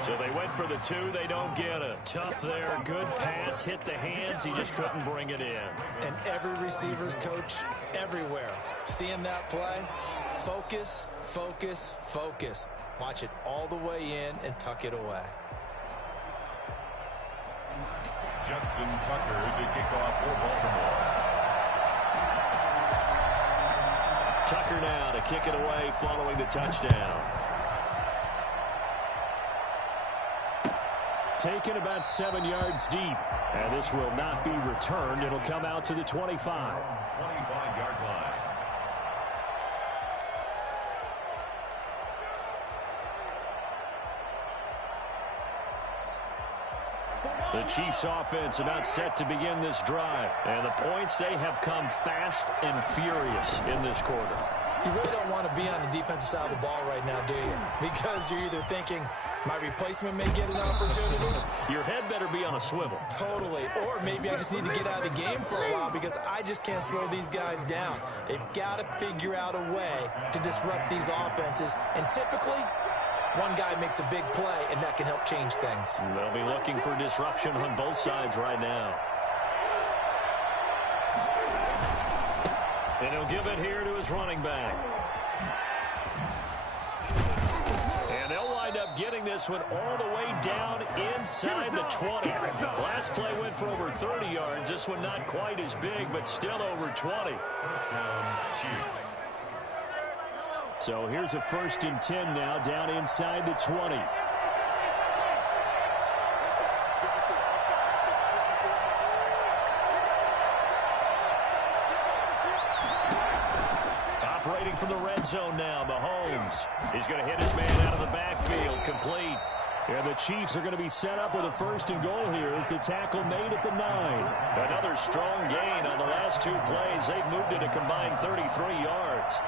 So they went for the 2. They don't get it. Tough there. Good pass. Hit the hands. He just couldn't bring it in. And every receiver's coach everywhere. Seeing that play, focus, focus, focus. Watch it all the way in and tuck it away. Justin Tucker to kick off for Baltimore. Tucker now to kick it away following the touchdown. Taken about 7 yards deep. And this will not be returned. It'll come out to the 25. 25-yard line. The Chiefs offense about set to begin this drive. And the points, they have come fast and furious in this quarter. You really don't want to be on the defensive side of the ball right now, do you? Because you're either thinking, my replacement may get an opportunity. Your head better be on a swivel. Totally. Or maybe I just need to get out of the game for a while because I just can't slow these guys down. They've got to figure out a way to disrupt these offenses. And typically, one guy makes a big play, and that can help change things. They'll be looking for disruption on both sides right now. And he'll give it here to his running back. And they'll wind up getting this one all the way down inside the 20. Last play went for over 30 yards. This one not quite as big, but still over 20. First down, Chiefs. So here's a 1st and 10 now down inside the 20. Operating from the red zone now, Mahomes. He's going to hit his man out of the backfield, complete. And the Chiefs are going to be set up with a 1st and goal here as the tackle made at the 9. Another strong gain on the last 2 plays. They've moved it a combined 33 yards.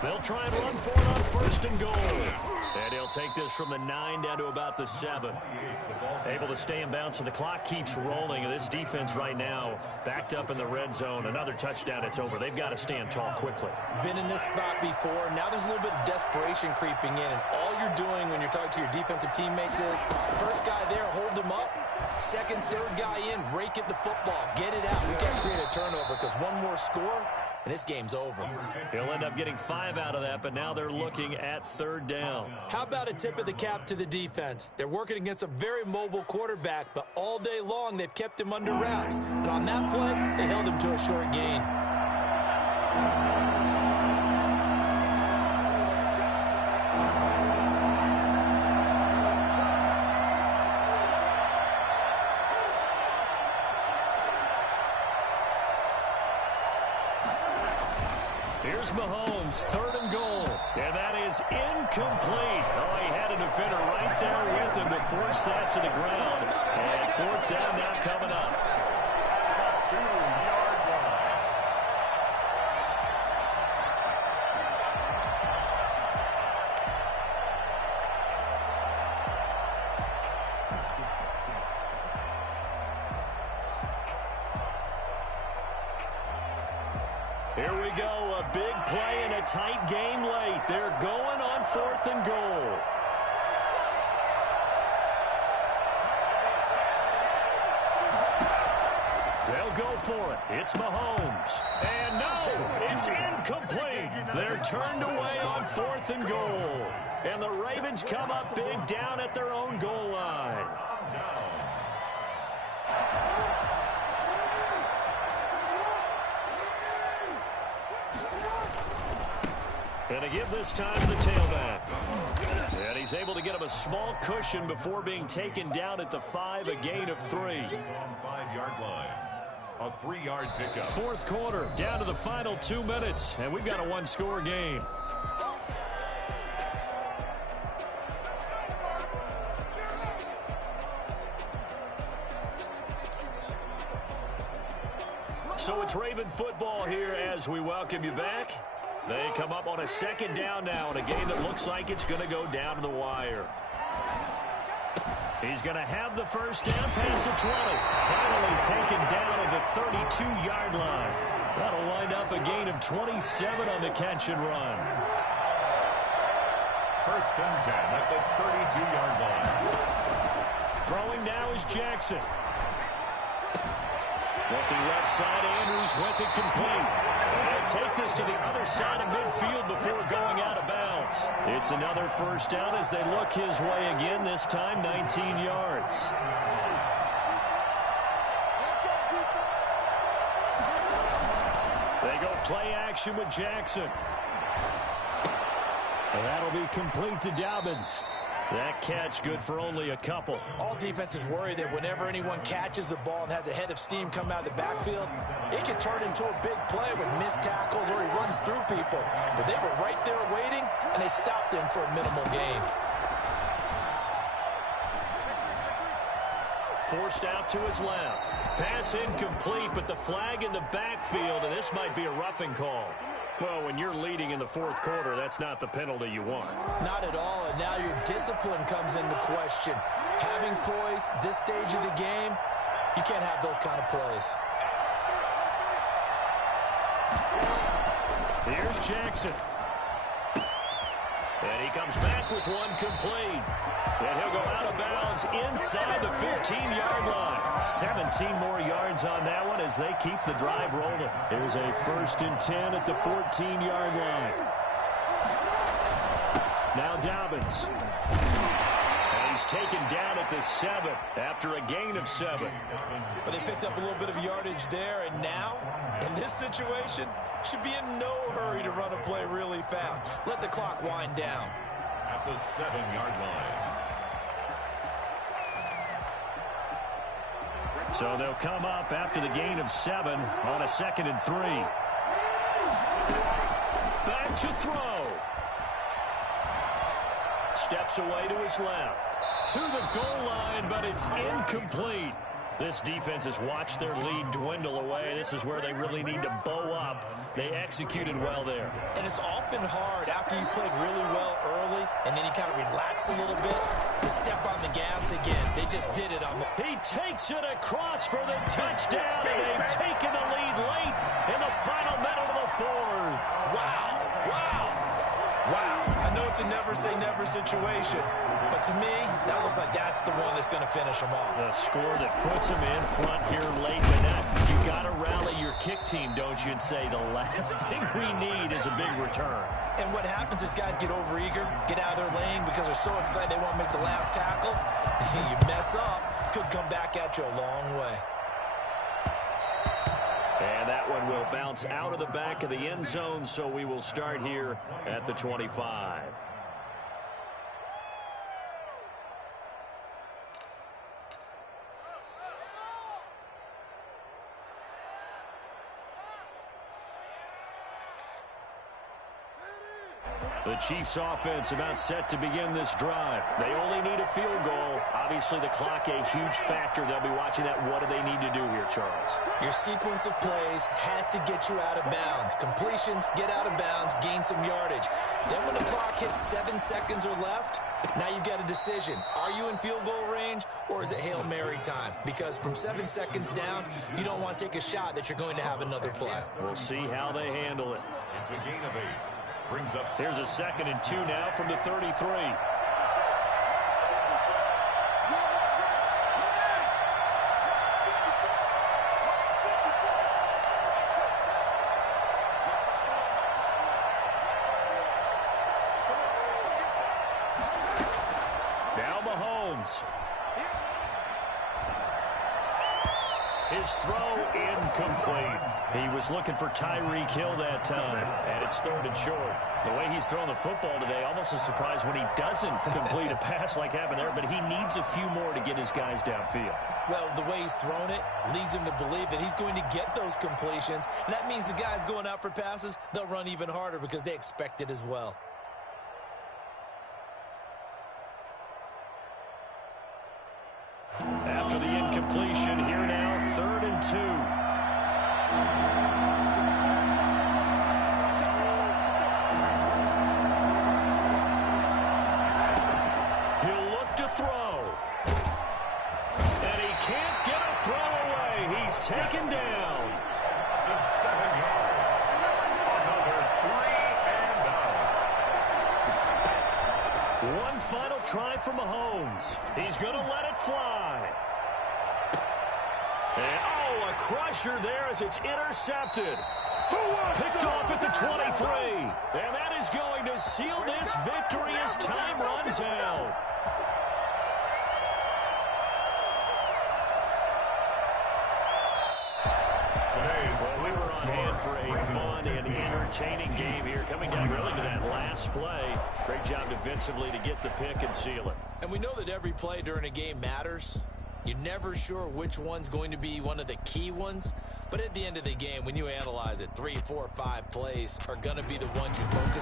They'll try and run for it on 1st and goal. And he'll take this from the 9 down to about the 7. Able to stay in bounds, so the clock keeps rolling. And this defense right now backed up in the red zone. Another touchdown, it's over. They've got to stand tall quickly. Been in this spot before. Now there's a little bit of desperation creeping in. And all you're doing when you're talking to your defensive teammates is, first guy there, hold him up. Second, third guy in, rake at the football. Get it out. We can't create a turnover because one more score, and this game's over. He'll end up getting 5 out of that, but now they're looking at 3rd down. How about a tip of the cap to the defense? They're working against a very mobile quarterback, but all day long they've kept him under wraps. And on that play, they held him to a short gain. Here's Mahomes, 3rd and goal. And that is incomplete. Oh, he had a defender right there with him to force that to the ground. And 4th down now coming up. 2-yard line. Here we go, a big play in a tight game late. They're going on 4th and goal. They'll go for it. It's Mahomes. And no, it's incomplete. They're turned away on 4th and goal. And the Ravens come up big down at their own goal line. And to give this time to the tailback. And he's he's able to get him a small cushion before being taken down at the 5, a gain of 3. On 5-yard line. A 3-yard pickup. Fourth quarter, down to the final 2 minutes, and we've got a one-score game. So it's Raven football here as we welcome you back. They come up on a second down now in a game that looks like it's going to go down to the wire. He's going to have the first down, pass the 20. Finally taken down at the 32-yard line. That'll wind up a gain of 27 on the catch and run. First and 10 at the 32-yard line. Throwing now is Jackson. Looking left side, Andrews with it complete. They'll take this to the other side of midfield before going out of bounds. It's another first down as they look his way again, this time 19 yards. They go play action with Jackson. And that'll be complete to Dobbins. That catch good for only a couple. All defenses worry that whenever anyone catches the ball and has a head of steam come out of the backfield, it can turn into a big play with missed tackles or he runs through people. But they were right there waiting, and they stopped him for a minimal gain. Forced out to his left. Pass incomplete, but the flag in the backfield, and this might be a roughing call. Well, when you're leading in the fourth quarter, that's not the penalty you want. Not at all, and now your discipline comes into question. Having poise this stage of the game, you can't have those kind of plays. Here's Jackson. And he comes back with one complete. And he'll go out of bounds inside the 15-yard line. 17 more yards on that one as they keep the drive rolling. It was a first and 10 at the 14-yard line. Now Dobbins. And he's taken down at the 7 after a gain of 7. But they picked up a little bit of yardage there, and now, in this situation, should be in no hurry to run a play really fast. Let the clock wind down. At the 7-yard line. So they'll come up after the gain of 7 on a 2nd and 3. Back to throw. Steps away to his left. To the goal line, but it's incomplete. This defense has watched their lead dwindle away. This is where they really need to bow up. They executed well there. And it's often hard after you've played really well early and then you kind of relax a little bit to step on the gas again. They just did it on the... He takes it across for the touchdown, and they've taken the lead late in the final minute of the fourth. Wow. Wow. Wow. I know it's a never-say-never situation, but to me, that looks like that's the one that's going to finish them off. The score that puts them in front here late in that. You got to rally your kick team, don't you, and say the last thing we need is a big return. And what happens is guys get overeager, get out of their lane because they're so excited they want to make the last tackle. You mess up, could come back at you a long way. And that one will bounce out of the back of the end zone, so we will start here at the 25. The Chiefs offense about set to begin this drive. They only need a field goal. Obviously, the clock a huge factor. They'll be watching that. What do they need to do here, Charles? Your sequence of plays has to get you out of bounds. Completions, get out of bounds, gain some yardage. Then when the clock hits 7 seconds or left, now you've got a decision. Are you in field goal range or is it Hail Mary time? Because from 7 seconds down, you don't want to take a shot that you're going to have another play. We'll see how they handle it. It's a gain of 8. Brings up... Here's a 2nd and 2 now from the 33. Now Mahomes. His throw incomplete. He was looking for Tyreek Hill that time, and it's 3rd and short. The way he's throwing the football today, almost a surprise when he doesn't complete a pass like happened there, but he needs a few more to get his guys downfield. Well, the way he's thrown it leads him to believe that he's going to get those completions, and that means the guys going out for passes, they'll run even harder because they expect it as well. After the incompletion, here now, 3rd and 2. He'll look to throw. And he can't get a throw away. He's taken down. 7 yards. Another 3 and out. One final try for Mahomes. He's going to let it fly. And, oh, a crusher there as it's intercepted. Picked off at the 23. And that is going to seal this victory as time runs out. Well, we were on hand for a fun and entertaining game here. Coming down really to that last play. Great job defensively to get the pick and seal it. And we know that every play during a game matters. You're never sure which one's going to be one of the key ones. But at the end of the game, when you analyze it, 3, 4, 5 plays are going to be the ones you focus